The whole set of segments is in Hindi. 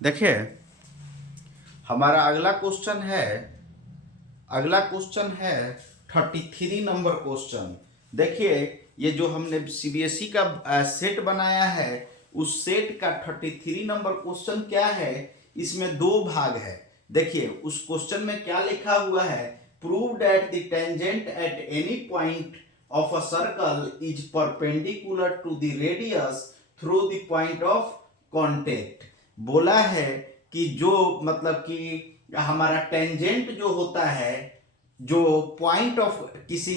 देखिए, हमारा अगला क्वेश्चन है 33 नंबर क्वेश्चन। देखिए, ये जो हमने सीबीएसई का सेट बनाया है, उस सेट का 33 नंबर क्वेश्चन क्या है, इसमें दो भाग है। देखिए, उस क्वेश्चन में क्या लिखा हुआ है, prove that the tangent at any point of a circle is perpendicular to the radius through the point of contact. बोला है कि जो मतलब कि हमारा टेंजेंट जो होता है, जो पॉइंट ऑफ किसी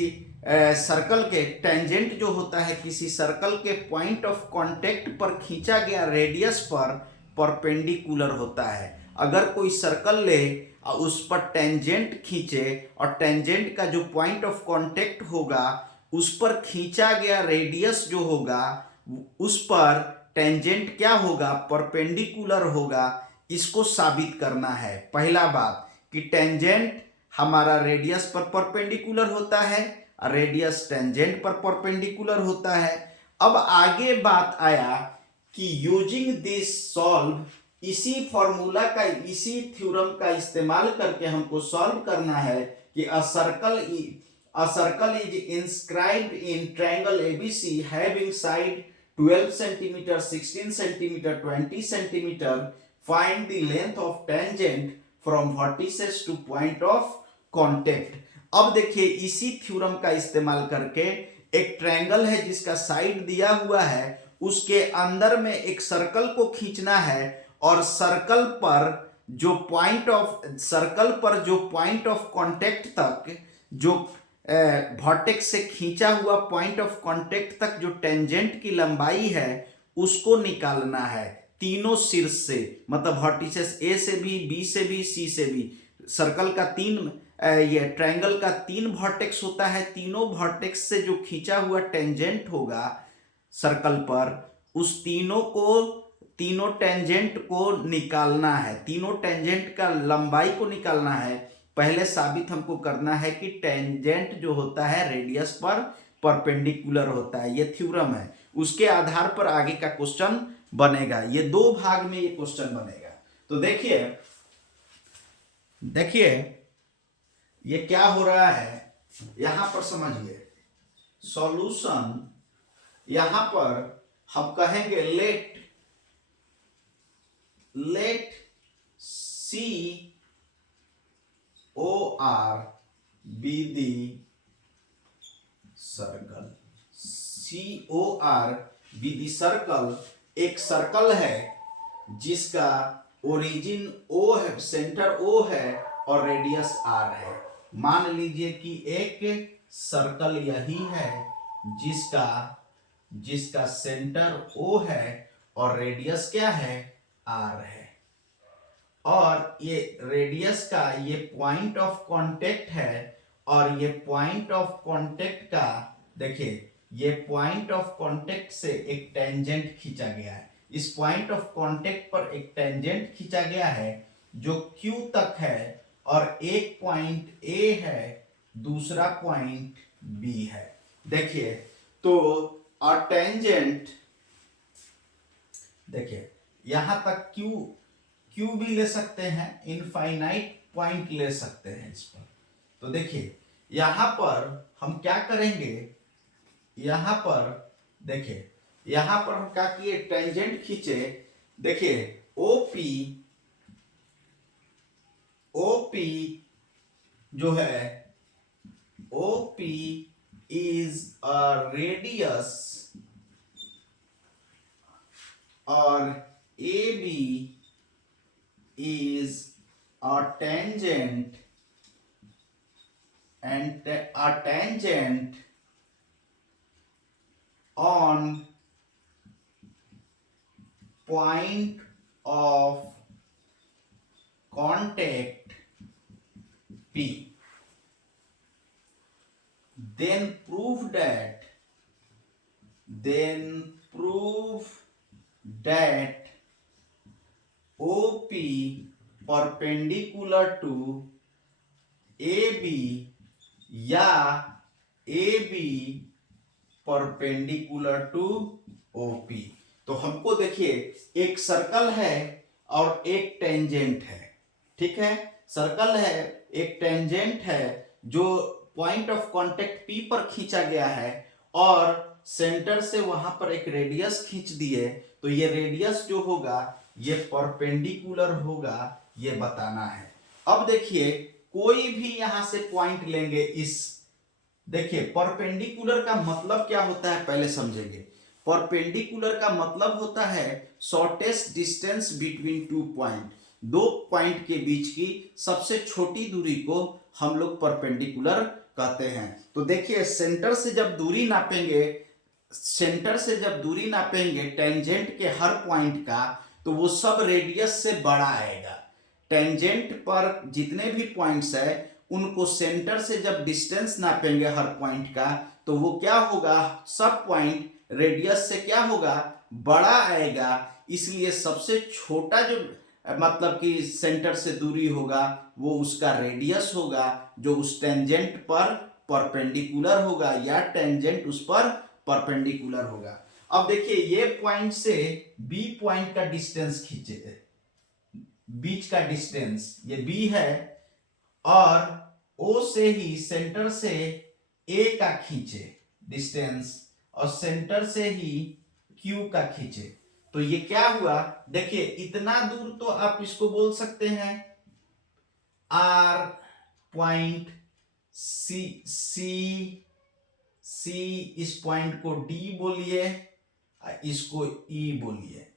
सर्कल के टेंजेंट जो होता है किसी सर्कल के पॉइंट ऑफ कांटेक्ट पर खींचा गया रेडियस पर परपेंडिकुलर होता है। अगर कोई सर्कल ले और उस पर टेंजेंट खींचे और टेंजेंट का जो पॉइंट ऑफ कांटेक्ट होगा उस पर खींचा गया रेडियस जो होगा उस पर टेंजेंट क्या होगा, परपेंडिकुलर होगा। इसको साबित करना है। पहला बात कि टेंजेंट हमारा रेडियस पर परपेंडिकुलर होता है और रेडियस टेंजेंट पर परपेंडिकुलर होता है। अब आगे बात आया कि यूजिंग दिस सॉल्व, इसी फॉर्मूला का, इसी थ्योरम का इस्तेमाल करके हमको सॉल्व करना है कि अ circle is inscribed in triangle ABC having side 12 centimetre, 16 centimetre, 20 centimetre. Find the length of tangent from vertices two point of contact. अब देखिए, इसी थ्योरम का इस्तेमाल करके एक ट्रायंगल है जिसका साइड दिया हुआ है, उसके अंदर में एक सर्कल को खींचना है और सर्कल पर जो पॉइंट ऑफ कांटेक्ट तक, जो वर्टेक्स से खींचा हुआ पॉइंट ऑफ कांटेक्ट तक जो टेंजेंट की लंबाई है उसको निकालना है तीनों शीर्ष से, मतलब वर्टिसेस ए से भी, बी से भी, सी से भी। सर्कल का ये ट्रायंगल का 3 वर्टेक्स होता है। तीनों वर्टेक्स से जो खींचा हुआ टेंजेंट होगा सर्कल पर, उस तीनों टेंजेंट को निकालना है, तीनों टेंजेंट का लंबाई को निकालना है। पहले साबित हमको करना है कि टेंजेंट जो होता है रेडियस पर परपेंडिकुलर होता है, ये थ्योरम है। उसके आधार पर आगे का क्वेश्चन बनेगा। ये दो भाग में ये क्वेश्चन बनेगा। तो देखिए ये क्या हो रहा है, यहां पर समझिए। सॉल्यूशन, यहां पर हम कहेंगे let C O R be the circle. C O R be the circle एक सर्कल है जिसका ओरिजिन ओ है, सेंटर ओ है और रेडियस आर है। मान लीजिए कि एक सर्कल यही है जिसका सेंटर ओ है और रेडियस क्या है, आर है। और ये रेडियस का ये पॉइंट ऑफ कांटेक्ट है और ये पॉइंट ऑफ कांटेक्ट का, देखिए ये पॉइंट ऑफ कांटेक्ट से एक टेंजेंट खींचा गया है। इस पॉइंट ऑफ कांटेक्ट पर एक टेंजेंट खींचा गया है जो Q तक है और एक पॉइंट A है, दूसरा पॉइंट B है। देखिए, तो और टेंजेंट, देखिए यहां तक क्यू भी ले सकते हैं, इनफाइनाइट पॉइंट ले सकते हैं इस पर। तो देखिए यहां पर हम क्या करेंगे, यहां पर देखिए, यहां पर हम क्या किए, टेंजेंट खींचे। देखिए ओपी जो है, ओपी इज अ रेडियस और AB is a tangent and a tangent on point of contact P. Then prove that OP perpendicular to AB या AB परपेंडिकुलर टू OP। तो हमको देखिए एक सर्कल है और एक टेंजेंट है। ठीक है, सर्कल है, एक टेंजेंट है जो पॉइंट ऑफ कांटेक्ट P पर खींचा गया है और सेंटर से वहां पर एक रेडियस खींच दिए, तो ये रेडियस जो होगा ये परपेंडिकुलर होगा, ये बताना है। अब देखिए कोई भी यहां से पॉइंट लेंगे, इस देखिए परपेंडिकुलर का मतलब क्या होता है पहले समझेंगे। परपेंडिकुलर का मतलब होता है shortest distance between two point, दो पॉइंट के बीच की सबसे छोटी दूरी को हम लोग परपेंडिकुलर कहते हैं। तो देखिए सेंटर से जब दूरी नापेंगे, सेंटर से जब दूरी नापेंगे टेंजेंट के हर पॉइंट का, तो वो सब रेडियस से बड़ा आएगा। टेंजेंट पर जितने भी पॉइंट्स है उनको सेंटर से जब डिस्टेंस नापेंगे हर पॉइंट का, तो वो क्या होगा, सब पॉइंट रेडियस से क्या होगा, बड़ा आएगा। इसलिए सबसे छोटा जो मतलब कि सेंटर से दूरी होगा वो उसका रेडियस होगा, जो उस टेंजेंट पर परपेंडिकुलर होगा या टेंजेंट उस पर परपेंडिकुलर होगा। अब देखिए ये पॉइंट से बी पॉइंट का डिस्टेंस खींचे, बीच का डिस्टेंस ये बी है, और ओ से ही सेंटर से ए का खींचे डिस्टेंस, और सेंटर से ही क्यू का खींचे। तो ये क्या हुआ, देखिए इतना दूर तो आप इसको बोल सकते हैं आर पॉइंट, सी सी सी इस पॉइंट को डी बोलिए, इसको ई बोलिए।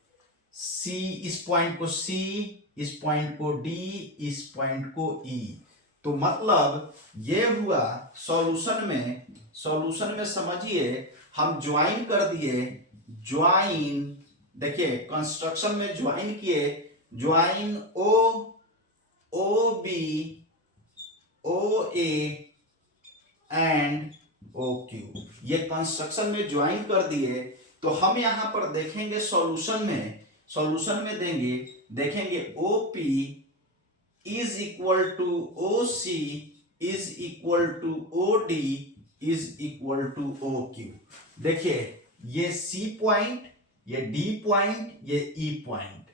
सी इस पॉइंट को सी, इस पॉइंट को डी, इस पॉइंट को ई। तो मतलब ये हुआ सॉल्यूशन में, सॉल्यूशन में समझिए हम ज्वाइन कर दिए, ज्वाइन देखिए कंस्ट्रक्शन में ज्वाइन किए, join O B O A and O Q, ये कंस्ट्रक्शन में ज्वाइन कर दिए। तो हम यहां पर देखेंगे सॉल्यूशन में, सॉल्यूशन में देखेंगे O P is equal to O C is equal to O D is equal to O Q. देखिए ये सी पॉइंट, ये डी पॉइंट, ये ई पॉइंट,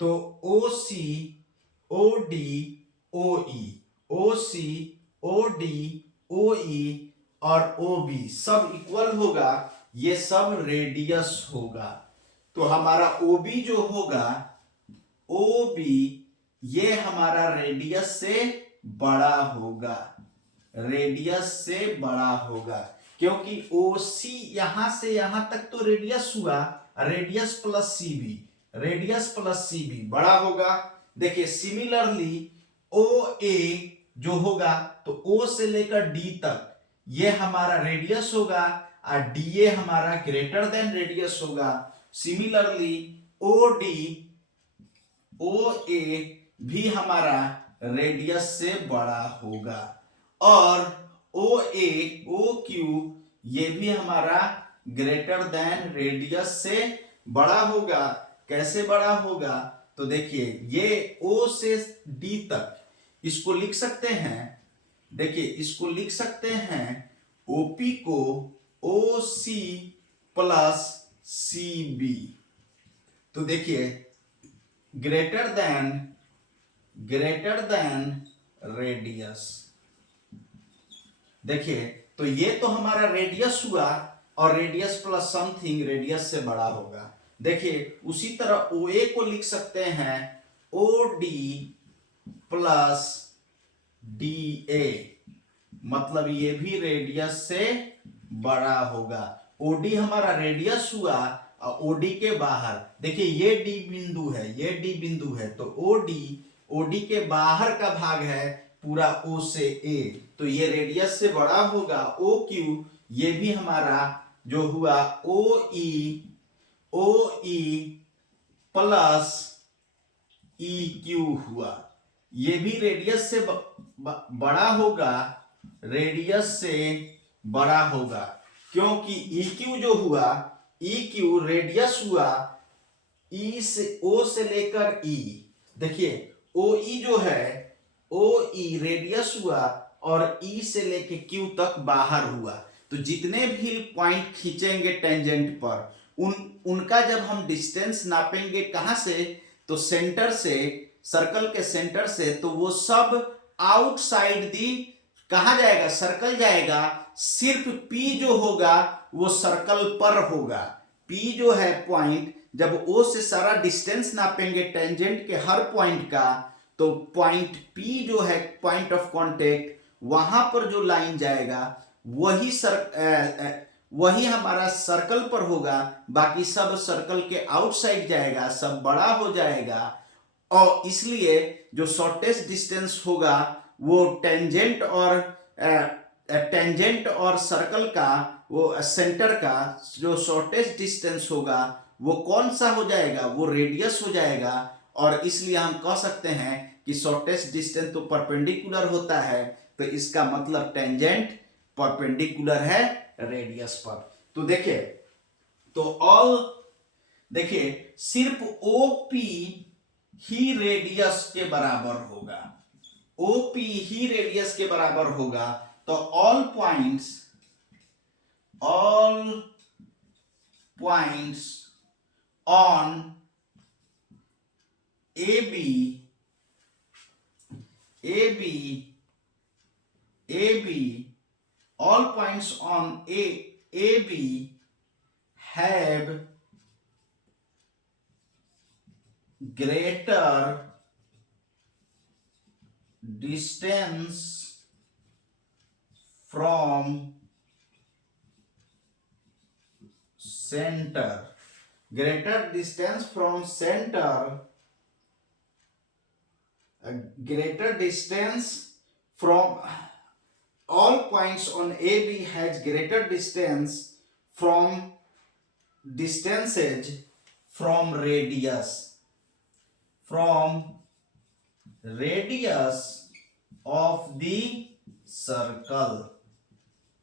तो ओ सी ओ डी ओ ई, ओ सी ओ डी ओ ई और ओ बी सब इक्वल होगा, ये सब रेडियस होगा। तो हमारा ओ बी जो होगा, ओ बी ये हमारा रेडियस से बड़ा होगा, रेडियस से बड़ा होगा, क्योंकि ओ सी यहां से यहां तक तो रेडियस हुआ, radius plus C B, radius plus C B बड़ा होगा। देखिए सिमिलरली ओ ए जो होगा, तो ओ से लेकर डी तक ये हमारा रेडियस होगा और डी ए हमारा ग्रेटर देन रेडियस होगा। सिमिलरली ओ डी ओ ए भी हमारा रेडियस से बड़ा होगा, और ओ ए ओ क्यू ये भी हमारा ग्रेटर देन रेडियस से बड़ा होगा। कैसे बड़ा होगा, तो देखिए ये ओ से डी तक इसको लिख सकते हैं, देखिए इसको लिख सकते हैं ओपी को ओ सी प्लस सी बी। तो देखिए ग्रेटर देन रेडियस, देखिए तो ये तो हमारा रेडियस हुआ, और रेडियस प्लस समथिंग रेडियस से बड़ा होगा। देखिए उसी तरह ओ ए को लिख सकते हैं O D plus D A, मतलब ये भी रेडियस से बड़ा होगा। ओडी हमारा रेडियस हुआ, और ओडी के बाहर देखिए ये डी बिंदु है, ये डी बिंदु है, तो ओडी के बाहर का भाग है पूरा ओ से ए, तो ये रेडियस से बड़ा होगा। ओ क्यू ये भी हमारा जो हुआ ओ ई प्लस ई क्यू हुआ, ये भी रेडियस से बड़ा होगा, रेडियस से बड़ा होगा, क्योंकि ई क्यू जो हुआ, ई क्यू रेडियस हुआ ई से ओ से लेकर ई, देखिए ओ ई जो है ओ ई रेडियस हुआ और ई से लेके क्यू तक बाहर हुआ। तो जितने भी पॉइंट खींचेंगे टेंजेंट पर उनका जब हम डिस्टेंस नापेंगे कहां से, तो तो सेंटर से, सर्कल के सेंटर से, तो वो सब आउटसाइड दी कहा जाएगा, सर्कल जाएगा। सिर्फ P जो होगा वो सर्कल पर होगा। P जो है पॉइंट, जब O से सारा डिस्टेंस नापेंगे टेंजेंट के हर पॉइंट का, तो पॉइंट P जो है पॉइंट ऑफ कांटेक्ट, वहां पर जो लाइन जाएगा वही हमारा सर्कल पर होगा। बाकी सब सर्कल के आउटसाइड जाएगा, सब बड़ा हो जाएगा। और इसलिए जो शॉर्टेस्ट डिस्टेंस होगा वो टेंजेंट और सर्कल का, वो सेंटर का जो शॉर्टेस्ट डिस्टेंस होगा वो कौन सा हो जाएगा, वो रेडियस हो जाएगा। और इसलिए हम कह सकते हैं कि शॉर्टेस्ट डिस्टेंस तो परपेंडिकुलर होता है, तो इसका मतलब टेंजेंट परपेंडिकुलर है रेडियस पर। तो देखिए, देखिए सिर्फ ओपी ही रेडियस के बराबर होगा, ओपी ही रेडियस के बराबर होगा। तो all points on AB, all points on AB have greater distance from center. Greater distance from center. Greater distance from all points on AB has greater distance from distances from radius of the circle.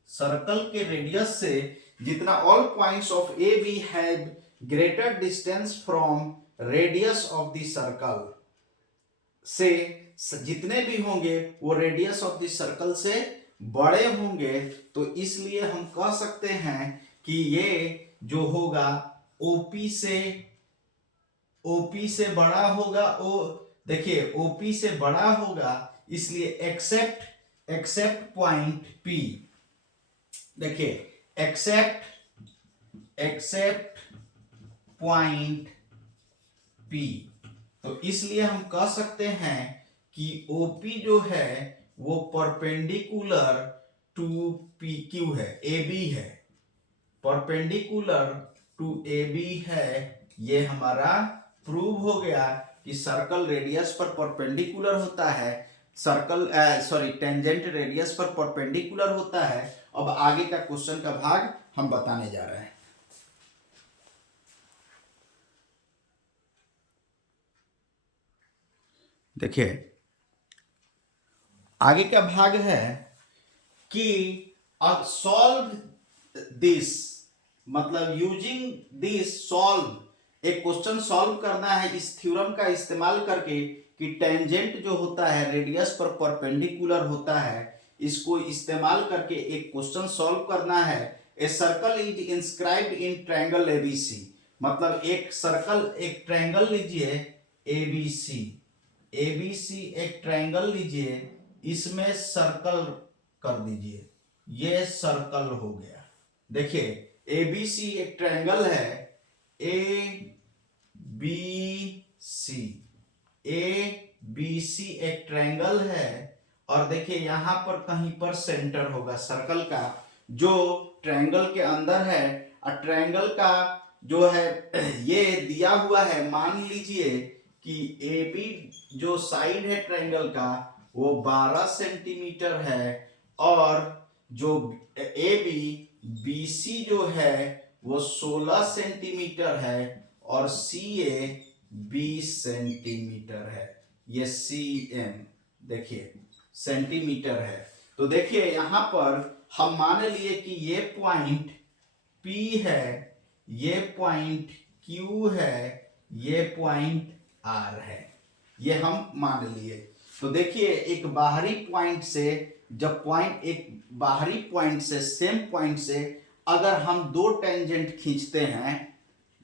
Circle के रेडियस से जितना all points of AB have greater distance from radius of the circle से जितने भी होंगे वो रेडियस ऑफ द सर्कल से बड़े होंगे। तो इसलिए हम कह सकते हैं कि ये जो होगा ओपी से बड़ा होगा। देखिए ओपी से बड़ा होगा, इसलिए एक्सेप्ट पॉइंट P। देखिए एक्सेप्ट पॉइंट P। तो इसलिए हम कह सकते हैं कि OP जो है वो परपेंडिकुलर टू PQ है, AB है, परपेंडिकुलर टू AB है। ये हमारा प्रूव हो गया कि सर्कल रेडियस पर परपेंडिकुलर होता है, टेंजेंट रेडियस पर परपेंडिकुलर होता है। अब आगे का क्वेश्चन का भाग हम बताने जा रहे हैं। देखिए आगे का भाग है कि अब सॉल्व दिस, मतलब यूजिंग दिस सॉल्व, एक क्वेश्चन सॉल्व करना है इस थ्योरम का इस्तेमाल करके कि टेंजेंट जो होता है रेडियस पर परपेंडिकुलर होता है। इसको इस्तेमाल करके एक क्वेश्चन सॉल्व करना है। A circle is inscribed in triangle ABC, मतलब एक सर्कल, एक ट्रायंगल लीजिए एबीसी, एक ट्रायंगल लीजिए, इसमें सर्कल कर दीजिए, ये सर्कल हो गया। देखिए एबीसी एक ट्रायंगल है, एबीसी एक ट्रायंगल है। और देखिए यहां पर कहीं पर सेंटर होगा सर्कल का, जो ट्रायंगल के अंदर है। और ट्रायंगल का जो है ये दिया हुआ है, मान लीजिए कि AB जो साइड है ट्रायंगल का वो 12 सेंटीमीटर है, और जो BC जो है वो 16 सेंटीमीटर है, और CA 20 सेंटीमीटर है। ये CM देखिए सेंटीमीटर है। तो देखिए यहां पर हम मान लिए कि ये पॉइंट P है, ये पॉइंट Q है, ये पॉइंट R है, ये हम मान लिए। तो देखिए एक बाहरी पॉइंट से, जब पॉइंट एक बाहरी पॉइंट से, सेम पॉइंट से अगर हम दो टेंजेंट खींचते हैं,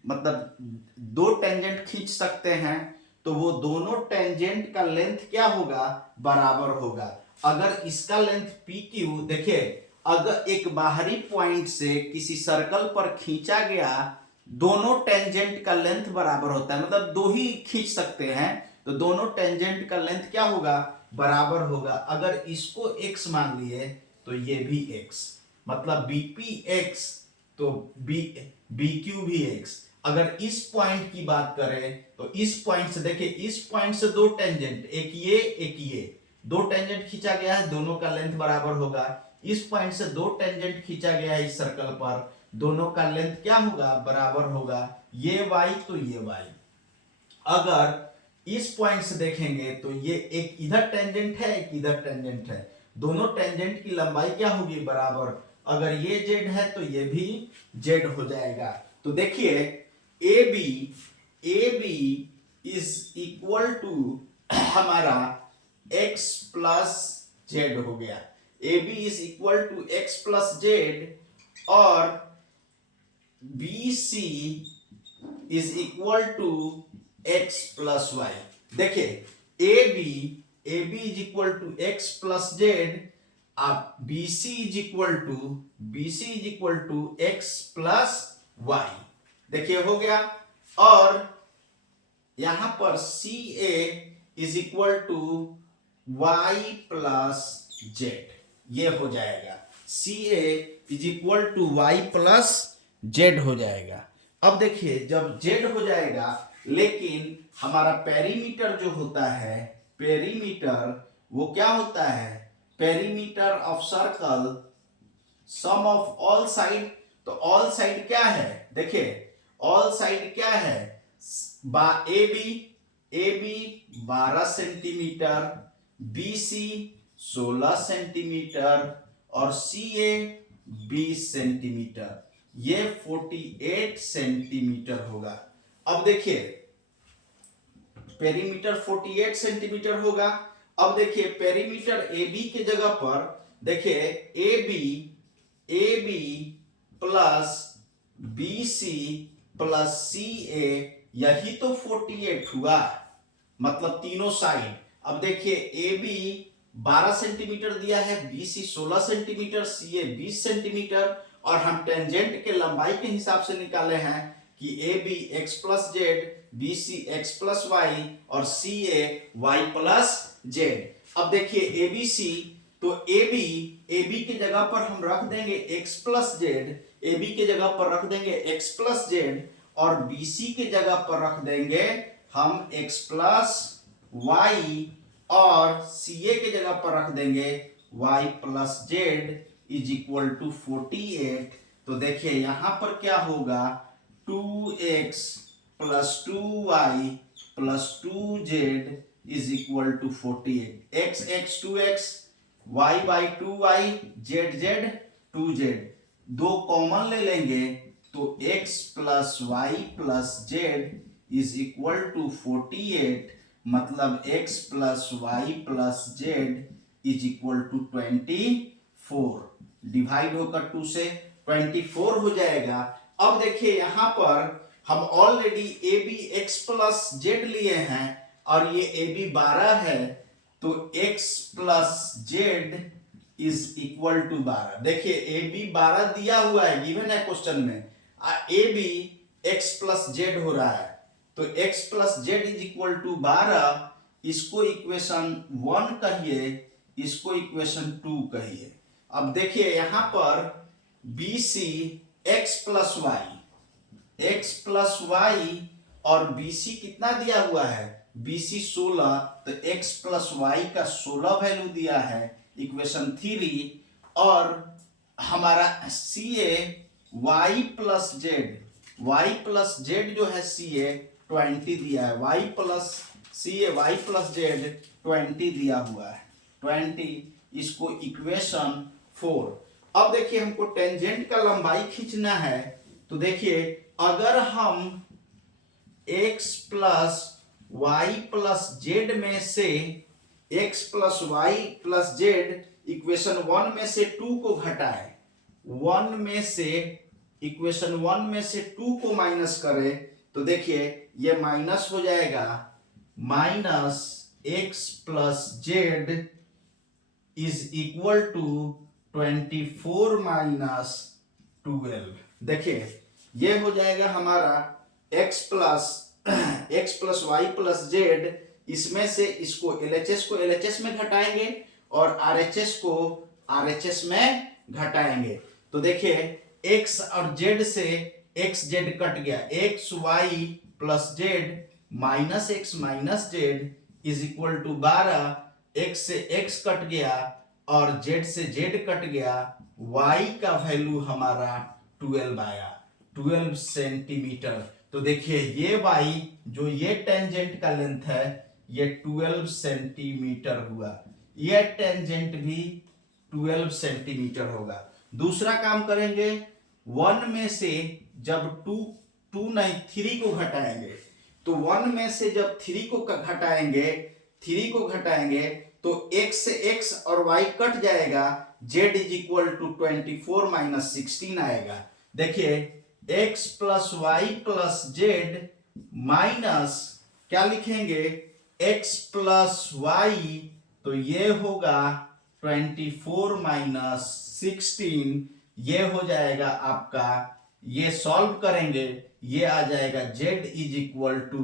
मतलब दो टेंजेंट खींच सकते हैं, तो वो दोनों टेंजेंट का लेंथ क्या होगा, बराबर होगा। अगर इसका लेंथ पी क्यू, देखिए अगर एक बाहरी पॉइंट से किसी सर्कल पर खींचा गया, दोनों टेंजेंट का लेंथ बराबर होता है, मतलब दो ही खींच सकते हैं, तो दोनों टेंजेंट का लेंथ क्या होगा, बराबर होगा। अगर इसको x मान लिए तो ये भी x, मतलब बीपी x तो BQ भी x। अगर इस पॉइंट की बात करें तो इस पॉइंट से, देखिए इस पॉइंट से दो टेंजेंट, एक ये, दो टेंजेंट खींचा गया है, दोनों का लेंथ बराबर होगा। इस पॉइंट से दो टेंजेंट खींचा गया है इस सर्कल पर, दोनों का लेंथ क्या होगा, बराबर होगा। ये y तो ये y। अगर इस पॉइंट से देखेंगे तो ये एक इधर टेंजेंट है, एक इधर टेंजेंट है, दोनों टेंजेंट की लंबाई क्या होगी, बराबर। अगर ये z है तो ये भी z हो जाएगा। तो देखिए AB इज इक्वल टू हमारा x प्लस z हो गया। AB is equal to x plus z और BC is equal to x plus y। देखिए AB is equal to x plus z, आप BC is equal to x plus y। देखिए हो गया। और यहां पर CA is equal to y plus z, ये हो जाएगा। CA is equal to y plus z हो जाएगा। अब देखिए जब z हो जाएगा, लेकिन हमारा पेरीमीटर जो होता है, पेरीमीटर वो क्या होता है, perimeter of circle sum of all side. तो ऑल साइड क्या है, देखिए ऑल साइड क्या है, AB 12 सेंटीमीटर, BC 16 सेंटीमीटर और CA 20 सेंटीमीटर, ये 48 सेंटीमीटर होगा। अब देखिए पेरीमीटर 48 सेंटीमीटर होगा। अब देखिए पेरीमीटर AB के जगह पर, देखिए AB plus BC plus CA, यही तो 48 हुआ, मतलब तीनों साइड। अब देखिए AB 12 सेंटीमीटर दिया है, BC 16 सेंटीमीटर, CA 20 सेंटीमीटर, और हम टेंजेंट के लंबाई के हिसाब से निकाले हैं कि AB x plus z, BC x plus y और CA y प्लस z। अब देखिए ABC, तो AB की जगह पर हम रख देंगे x प्लस z, AB की जगह पर रख देंगे x प्लस z, और BC की जगह पर रख देंगे हम x प्लस y, और CA की जगह पर रख देंगे y plus z is equal to 48। तो देखिए यहां पर क्या होगा, 2x plus 2y plus 2z is equal to 48। x 2x, y 2y, z 2z, दो कॉमन ले लेंगे तो x plus y plus z is equal to 48, मतलब x plus y plus z is equal to 24, divide होकर 2 से 24 हो जाएगा। अब देखिए यहां पर हम already AB x plus z लिए हैं और ये AB 12 है, तो x plus z is equal to 12। देखिए AB 12 दिया हुआ है, गिवन है क्वेश्चन में, AB x प्लस z हो रहा है, तो x plus z is equal to 12, इसको इक्वेशन 1 कहिए, इसको इक्वेशन 2 कहिए। अब देखिए यहां पर BC x प्लस y और BC कितना दिया हुआ है, BC 16, तो x प्लस y का 16 वैल्यू दिया है, इक्वेशन 3। और हमारा CA y प्लस z जो है CA 20 दिया है, y प्लस z 20 दिया हुआ है, 20, इसको इक्वेशन 4। अब देखिए हमको टेंजेंट का लंबाई खींचना है, तो देखिए अगर हम x plus y plus z में से x plus y plus z equation 1 में से 2 को घटाए, इक्वेशन 1 में से 2 को माइनस करें, तो देखिए ये माइनस हो जाएगा minus x plus z is equal to 24 minus 12। देखिए ये हो जाएगा हमारा x plus y plus z, इसमें से इसको LHS को LHS में घटाएंगे और RHS को RHS में घटाएंगे। तो देखिए x और z से x z कट गया, x y plus z minus x minus z is equal to 12, x से x कट गया और z से z कट गया, y का वैल्यू हमारा 12 आया, 12 सेंटीमीटर। तो देखिए ये y जो ये टेंजेंट का लेंथ है ये 12 सेंटीमीटर हुआ, ये टेंजेंट भी 12 सेंटीमीटर होगा। दूसरा काम करेंगे, 1 में से जब 3 को घटाएंगे, तो 1 में से जब 3 को घटाएंगे तो x से x और y कट जाएगा, z is equal to 24 minus 16 आएगा। देखिए x plus y plus z minus क्या लिखेंगे, x प्लस वाई, तो ये होगा 24 माइनस 16, ये हो जाएगा आपका, ये सॉल्व करेंगे ये आ जाएगा z is equal to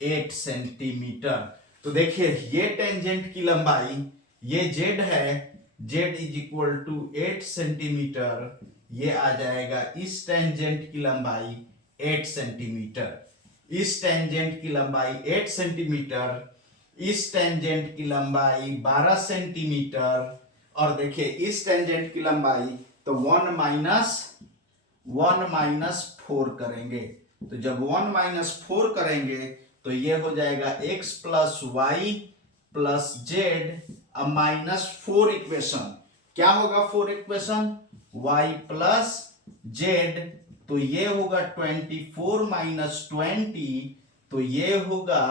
8 centimetre. तो देखिए ये टेंजेंट की लंबाई ये z है, z is equal to 8 centimetre, ये आ जाएगा इस टेंजेंट की लंबाई 8 सेंटीमीटर, इस टेंजेंट की लंबाई 8 सेंटीमीटर, इस टेंजेंट की लंबाई 12 सेंटीमीटर, और देखिए इस टेंजेंट की लंबाई तो 1 माइनस 4 करेंगे, तो जब 1 माइनस 4 करेंगे तो ये हो जाएगा x plus y plus z, अब माइनस 4 इक्वेशन, क्या होगा 4 इक्वेशन, y प्लस जेड, तो ये होगा 24 माइनस 20, तो ये होगा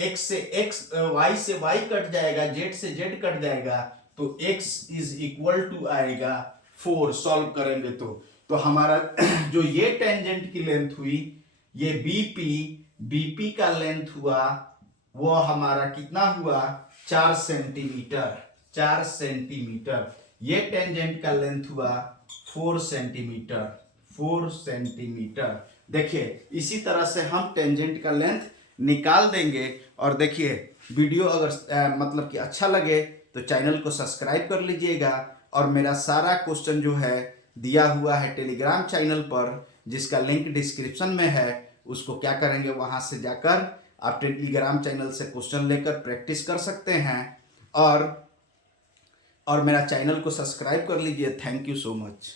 x से x, y से y कट जाएगा, z से z कट जाएगा, तो x इज इक्वल टू आएगा 4। सॉल्व करेंगे तो हमारा जो ये टेंजेंट की लेंथ हुई ये बीपी का लेंथ हुआ वो हमारा कितना हुआ 4 सेंटीमीटर, 4 सेंटीमीटर, ये टेंजेंट का लेंथ हुआ 4 सेंटीमीटर, 4 सेंटीमीटर। देखिए इसी तरह से हम टेंजेंट का लेंथ निकाल देंगे। और देखिए वीडियो अगर मतलब कि अच्छा लगे तो चैनल को सब्सक्राइब कर लीजिएगा, और मेरा सारा क्वेश्चन जो है दिया हुआ है टेलीग्राम चैनल पर, जिसका लिंक डिस्क्रिप्शन में है, उसको क्या करेंगे वहां से जाकर आप टेलीग्राम चैनल से क्वेश्चन लेकर प्रैक्टिस कर सकते हैं, और मेरा चैनल को सब्सक्राइब कर लीजिए। Thank you so much.